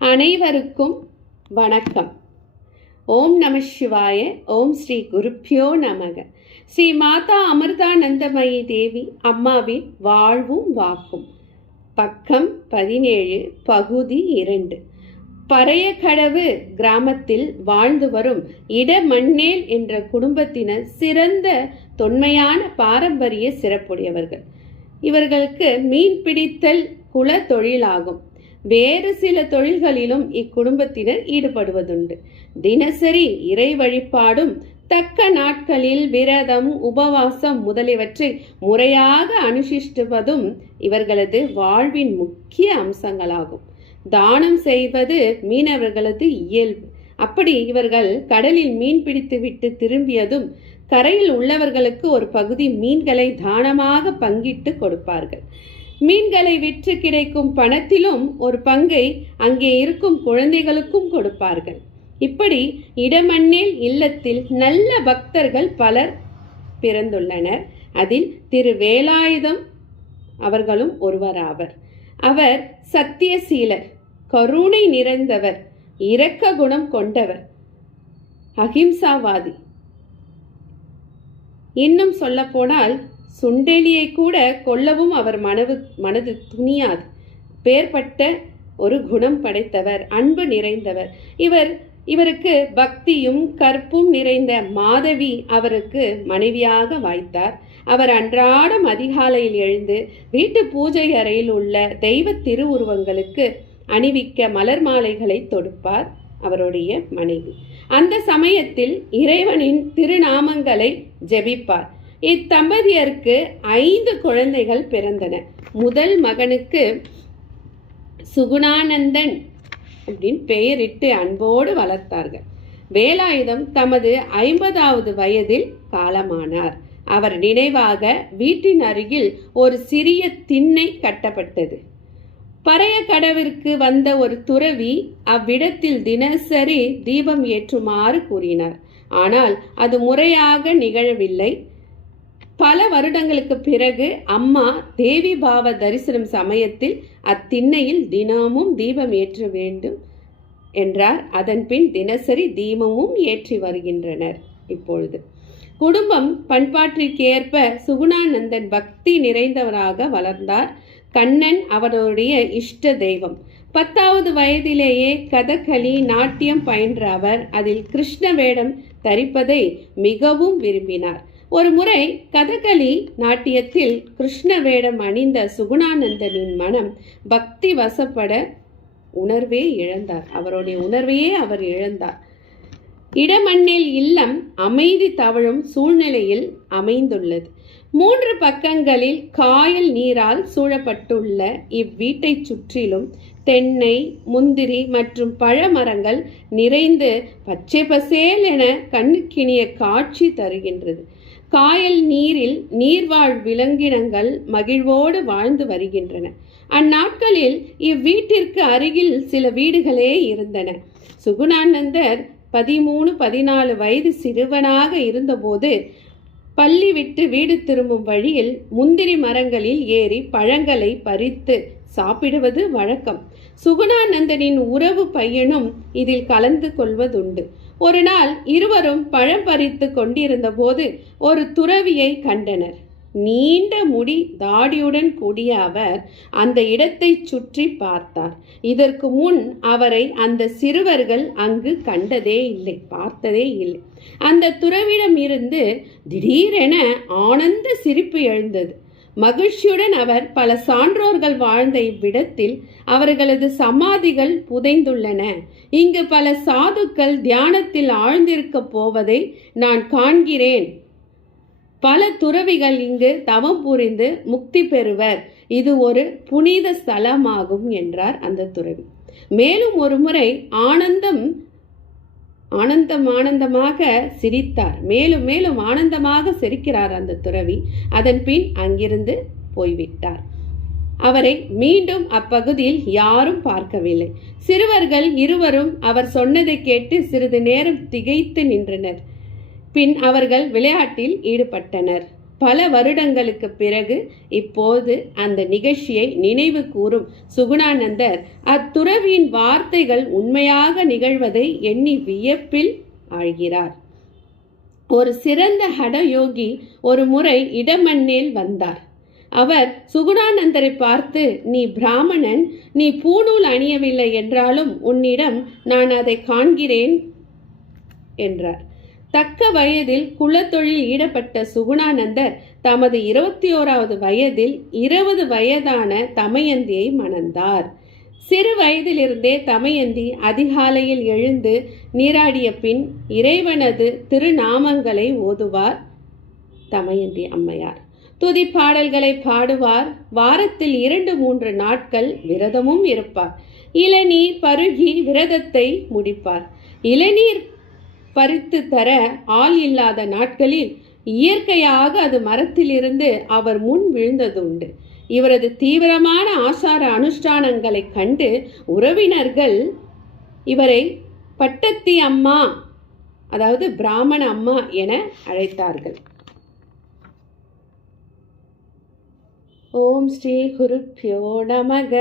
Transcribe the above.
அனைவருக்கும் வணக்கம். ஓம் நம சிவாய. ஓம் ஸ்ரீ குருப்பியோ நமக. ஸ்ரீ மாதா அமிர்தானந்தமயி தேவி அம்மாவின் வாழ்வும் வாக்கும், பக்கம் 17, பகுதி 2. பறையக்கடவு கிராமத்தில் வாழ்ந்து வரும் இடமண்ணேல் என்ற குடும்பத்தினர் சிறந்த தொன்மையான பாரம்பரிய சிறப்புடையவர்கள். இவர்களுக்கு மீன் பிடித்தல் குல தொழிலாகும். வேறு சில தொழில்களிலும் இக்குடும்பத்தினர் ஈடுபடுவதுண்டு. தினசரி இறை வழிபாடும் தக்க நாட்களில் விரதம், உபவாசம் முதலியவற்றை முறையாக அனுஷ்டிப்பதும் இவர்களது வாழ்வின் முக்கிய அம்சங்களாகும். தானம் செய்வது மீனவர்களது இயல்பு. அப்படி இவர்கள் கடலில் மீன் பிடித்துவிட்டு திரும்பியதும் கரையில் உள்ளவர்களுக்கு ஒரு பகுதி மீன்களை தானமாக பங்கிட்டு கொடுப்பார்கள். மீன்களை விற்று கிடைக்கும் பணத்திலும் ஒரு பங்கை அங்கே இருக்கும் குழந்தைகளுக்கும் கொடுப்பார்கள். இப்படி இடமண்ணேல் இல்லத்தில் நல்ல பக்தர்கள் பலர் பிறந்துள்ளனர். அதில் திரு வேலாயுதம் அவர்களும் ஒருவராவர். அவர் சத்தியசீலர், கருணை நிறைந்தவர், இரக்க குணம் கொண்டவர், அகிம்சாவாதி. இன்னும் சொல்ல போனால் சுண்டெலியை கூட கொல்லவும் அவர் மனது துணியாது. பேர்பட்ட ஒரு குணம் படைத்தவர், அன்பு நிறைந்தவர். இவருக்கு பக்தியும் கற்பும் நிறைந்த மாதவி அவருக்கு மனைவியாக வாய்த்தார். அவர் அன்றாடம் அதிகாலையில் எழுந்து வீட்டு பூஜை அறையில் உள்ள தெய்வ திருவுருவங்களுக்கு அணிவிக்க மலர் மாலைகளை தொடுப்பார் அவருடைய மனைவி. அந்த சமயத்தில் இறைவனின் திருநாமங்களை ஜெபிப்பார். இத்தம்பதியருக்கு 5 குழந்தைகள் பிறந்தன. முதல் மகனுக்கு சுகுணானந்தன் அப்படின்னு பெயரிட்டு அன்போடு வளர்த்தார்கள். வேலாயுதம் தமது 50வது வயதில் காலமானார். அவர் நினைவாக வீட்டின் அருகில் ஒரு சிறிய திண்ணை கட்டப்பட்டது. பறையக்கடவிற்கு வந்த ஒரு துறவி அவ்விடத்தில் தினசரி தீபம் ஏற்றுமாறு கூறினார். ஆனால் அது முறையாக நிகழவில்லை. பல வருடங்களுக்கு பிறகு அம்மா தேவி பாவ தரிசனம் சமயத்தில் அத்திண்ணையில் தினமும் தீபம் ஏற்ற வேண்டும் என்றார். அதன் பின் தினசரி தீபமும் ஏற்றி வருகின்றனர். இப்பொழுது குடும்பம் பண்பாட்டிற்கேற்ப சுகுணானந்தன் பக்தி நிறைந்தவராக வளர்ந்தார். கண்ணன் அவருடைய இஷ்ட தெய்வம். 10வது வயதிலேயே கதகளி நாட்டியம் பயின்ற அவர் அதில் கிருஷ்ண வேடம் தரிப்பதை மிகவும் விரும்பினார். ஒரு முறை கதகளி நாட்டியத்தில் கிருஷ்ண வேடம் அணிந்த சுகுணானந்தனின் மனம் பக்தி வசப்பட அவருடைய உணர்வையே அவர் இழந்தார். இடமண்ணேல் இல்லம் அமைதி தவழும் சூழ்நிலையில் அமைந்துள்ளது. 3 பக்கங்களில் காயல் நீரால் சூழப்பட்டுள்ள இவ்வீட்டை சுற்றிலும் தென்னை, முந்திரி மற்றும் பழமரங்கள் நிறைந்து பச்சை பசேல் என கண்ணுக்கினிய காட்சி தருகின்றது. காயல் நீரில் நீர்வாழ் விலங்கினங்கள் மகிழ்வோடு வாழ்ந்து வருகின்றன. அந்நாட்களில் இவ்வீட்டிற்கு அருகில் சில வீடுகளே இருந்தன. சுகுணானந்தர் 13-14 வயது சிறுவனாக இருந்தபோது பள்ளி விட்டு வீடு திரும்பும் வழியில் முந்திரி மரங்களில் ஏறி பழங்களை பறித்து சாப்பிடுவது வழக்கம். சுகுணானந்தனின் உறவு பையனும் இதில் கலந்து கொள்வதுண்டு. ஒரு நாள் இருவரும் பழம் பறித்து கொண்டிருந்த போது ஒரு துறவியை கண்டனர். நீண்ட முடி தாடியுடன் கூடிய அவர் அந்த இடத்தை சுற்றி பார்த்தார். இதற்கு முன் அவரை அந்த சிறுவர்கள் அங்கு பார்த்ததே இல்லை. அந்த துறவிடம் இருந்து திடீரென ஆனந்த சிரிப்பு எழுந்தது. மகிழ்ச்சியுடன் அவர் பல சான்றோர்கள் வாழ்ந்த இவ்விடத்தில் அவர்களது சமாதிகள் புதைந்துள்ளன. இங்கு பல சாதுக்கள் தியானத்தில் ஆழ்ந்திருக்க போவதை நான் காண்கிறேன். பல துறவிகள் இங்கு தவம் புரிந்து முக்தி பெறுவர். இது ஒரு புனித ஸ்தலமாகும் என்றார் அந்த துறவி. மேலும் ஒரு முறை ஆனந்தமாக சிரித்தார். மேலும் ஆனந்தமாக சிரிக்கிறார் அந்த துறவி. அதன் பின் அங்கிருந்து போய்விட்டார். அவரை மீண்டும் அப்பகுதியில் யாரும் பார்க்கவில்லை. சிறுவர்கள் இருவரும் அவர் சொன்னதை கேட்டு சிறிது நேரம் திகைத்து நின்றனர். பின் அவர்கள் விளையாட்டில் ஈடுபட்டனர். பல வருடங்களுக்கு பிறகு இப்போது அந்த நிகழ்ச்சியை நினைவு கூறும் சுகுணானந்தர் அத்துறவியின் வார்த்தைகள் உண்மையாக நிகழ்வதை எண்ணி வியப்பில் ஆழ்கிறார். ஒரு சிறந்த ஹடயோகி ஒரு முறை இடமண்ணில் வந்தார். அவர் சுகுணானந்தரை பார்த்து, நீ பிராமணன், நீ பூணூல் அணியவில்லை என்றாலும் உன்னிடம் நான் அதை காண்கிறேன் என்றார். தக்க வயதில் குலத்தொழில் ஈடுபட்ட சுகுணானந்தர் தமது 21வது வயதில் 20 வயதான தமயந்தியை மணந்தார். சிறு வயதிலிருந்தே தமயந்தி அதிகாலையில் எழுந்து நீராடிய பின் இறைவனது திருநாமங்களை ஓதுவார். தமயந்தி அம்மையார் துதி பாடல்களை பாடுவார். வாரத்தில் 2-3 நாட்கள் விரதமும் இருப்பார். இளநீர் பருகி விரதத்தை முடிப்பார். இளநீர் பறித்து தர ஆள் இல்லாத நாட்களில் இயற்கையாக அது மரத்திலிருந்து அவர் முன் விழுந்ததுண்டு. இவரது தீவிரமான ஆசார அனுஷ்டானங்களை கண்டு உறவினர்கள் இவரை பட்டத்தி அம்மா, அதாவது பிராமண அம்மா என அழைத்தார்கள். ஓம் ஸ்ரீ குருப்யோ நமக.